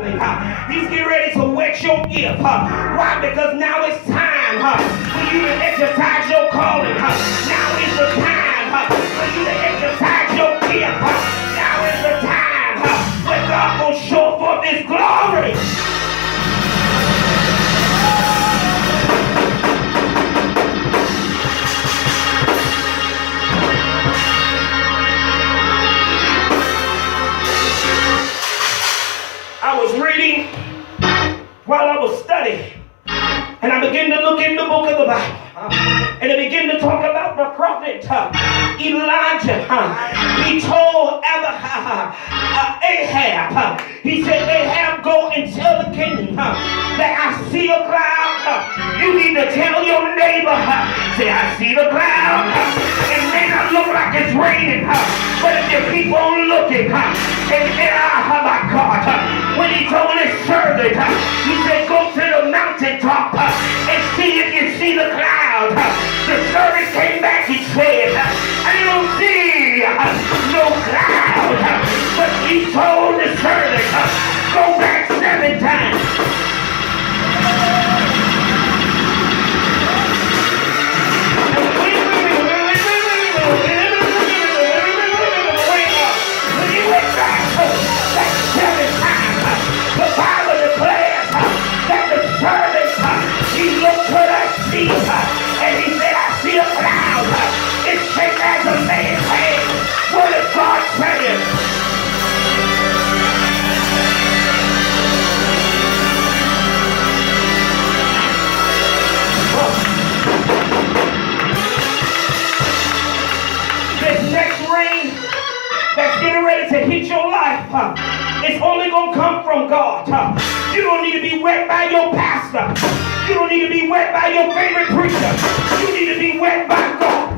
calling. He's getting ready to wet your gift. Why? Because now it's time for you to exercise your calling. Now is the time for you to exercise your gift. Now is the time when God will show forth His glory. I was reading while I was studying, and I began to look in the book of the Bible, and I began to talk about the prophet Elijah. He told Ahab, he said, Ahab, go and tell the king that I see a cloud. You need to tell your neighbor, say, I see the cloud. It may not look like it's raining, but if you keep on looking, oh my God, when he told his servant, he said, go to the mountaintop and see if you see the cloud. The servant came back and said, I don't see no cloud. But he told the servant, go back 7 times. The Bible declares that the servant, he looked to the sea and he said, I see a cloud. It's shaped as a man's hand. What is God saying? This next rain that's getting ready to hit your life, it's only going to come from God. You don't need to be wet by your pastor. You don't need to be wet by your favorite preacher. You need to be wet by God.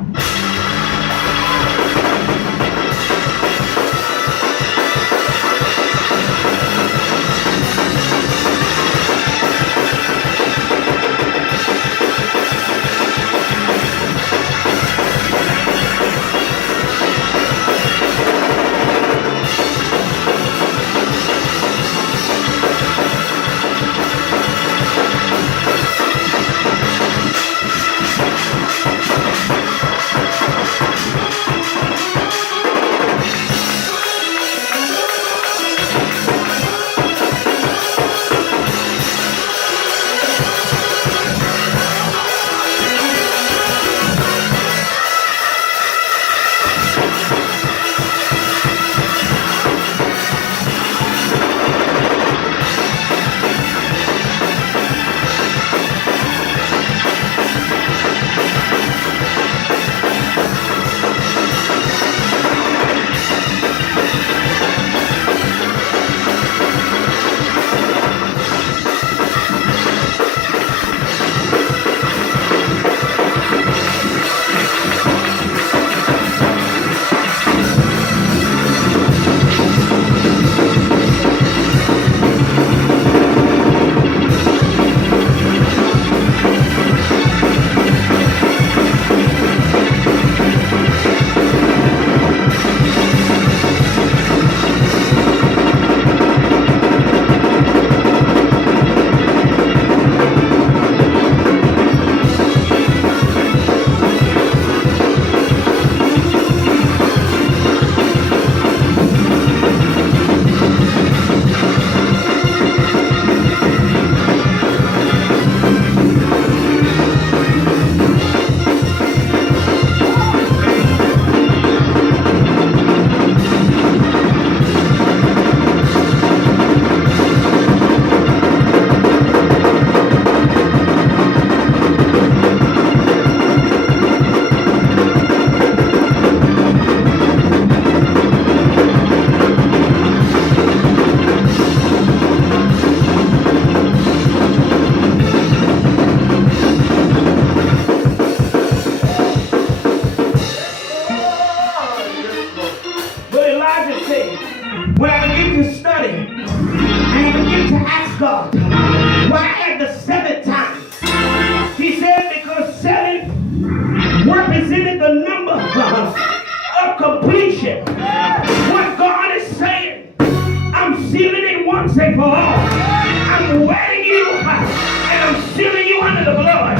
Once and for all. I'm wedding you and I'm sealing you under the blood.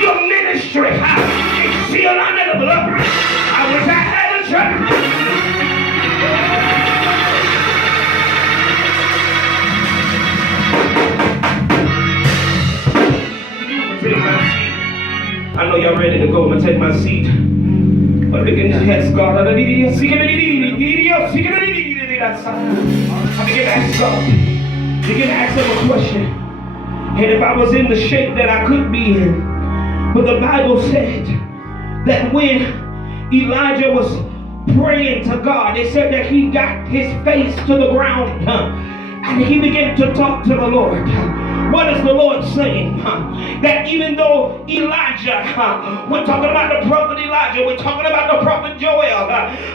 Your ministry is sealed under the blood. I wish I had a church. I know y'all ready to go. I'm going to take my seat. But begin to ask God. I begin to ask God. Begin to ask him a question. And if I was in the shape that I could be in. But the Bible said that when Elijah was praying to God, it said that he got his face to the ground. And he began to talk to the Lord. What is the Lord saying? That even though Elijah, we're talking about the prophet Elijah, we're talking about the prophet Joel,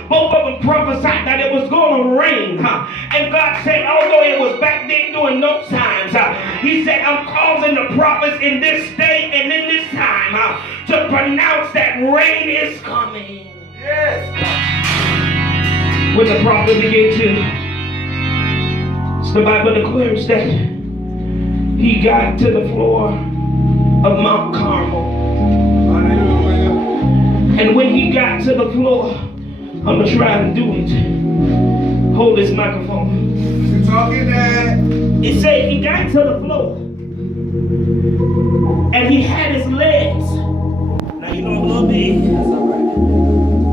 both of them prophesied that it was going to rain. And God said, although it was back then during those times, he said, I'm causing the prophets in this day and in this time to pronounce that rain is coming. Yes. When the prophet began to, the Bible declares that he got to the floor of Mount Carmel. And when he got to the floor, I'm going to try and do it. Hold this microphone. You're talking, Dad. It said he got to the floor. And he had his legs. Now you know I'm a little big.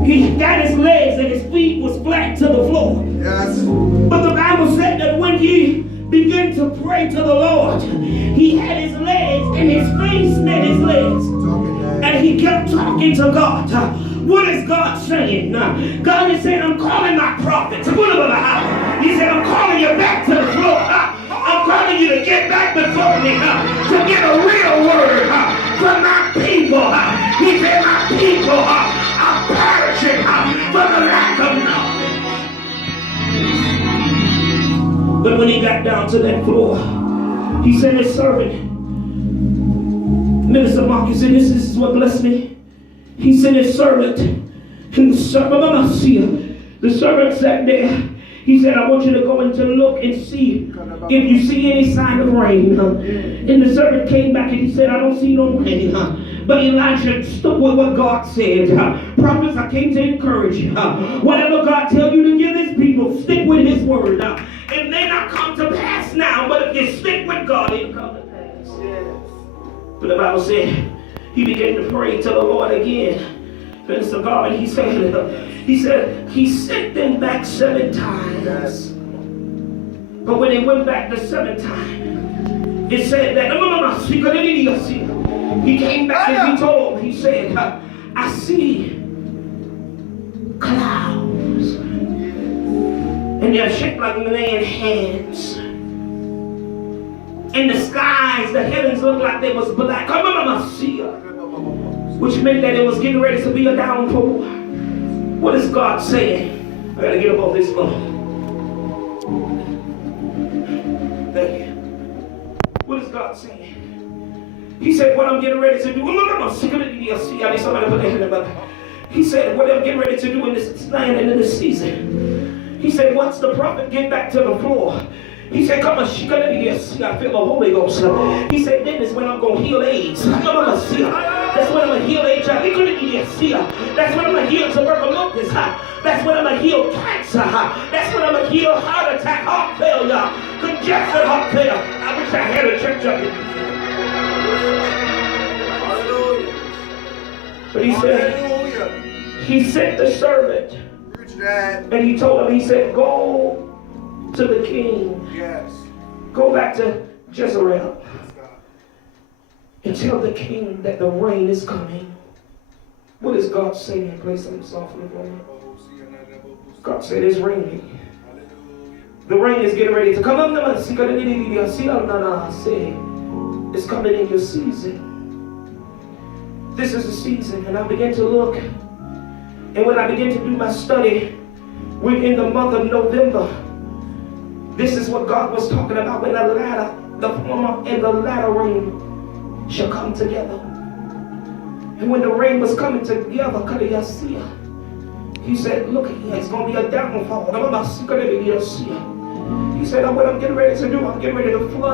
He got his legs and his feet was flat to the floor. Yes. But the Bible said that when he began to pray to the Lord, he had his legs and his face met his legs. And he kept talking to God. What is God saying? God is saying, I'm calling my prophets. He said, I'm calling you back to the floor. I'm calling you to get back before me, to get a real word from my people. He said, my people are perishing for the lack of knowledge. But when he got down to that floor, he said, his servant, Minister Marcus, and this is what blessed me. He sent his servant, and the servant sat there. He said, I want you to go and to look and see if you see any sign of rain. And the servant came back and he said, I don't see no rain. But Elijah stood with what God said. Prophets, I came to encourage you. Whatever God tells you to give his people, stick with his word. It may not come to pass now, but if you stick with God, it'll come to pass. Yes. But the Bible said, he began to pray to the Lord again. Minister God, he said, he sent them back 7 times. Yes. But when they went back the 7th time, it said that he came back and he told, he said, I see clouds. And they're shaped like man's hands. In the skies, the heavens looked like they was black. Which meant that it was getting ready to be a downpour. What is God saying? I gotta get up off this floor. Thank you. What is God saying? He said, what I'm getting ready to do. I need somebody to put their hand in my back. He said, what I'm getting ready to do in this land and in this season. He said, once the prophet get back to the floor, he said, come on, I feel the Holy Ghost. He said, then is when I'm going to heal AIDS. That's when I'm going to heal HIV. That's when I'm going to heal tuberculosis. That's when I'm going to heal cancer. That's when I'm going to heal heart attack, heart failure, congested heart failure. I wish I had a church up here. But he said, he sent the servant. And he told him, he said, go to the king. Yes. Go back to Jezreel and tell the king that the rain is coming. What is God saying? Play something softly for me. God said it's raining. The rain is getting ready to come. It's coming in your season. This is the season. And I began to look. And when I began to do my study, we're in the month of November. This is what God was talking about when the former and the latter rain shall come together. And when the rain was coming together, he said, look, it's going to be a downfall. He said, what I'm getting ready to do, I'm getting ready to flood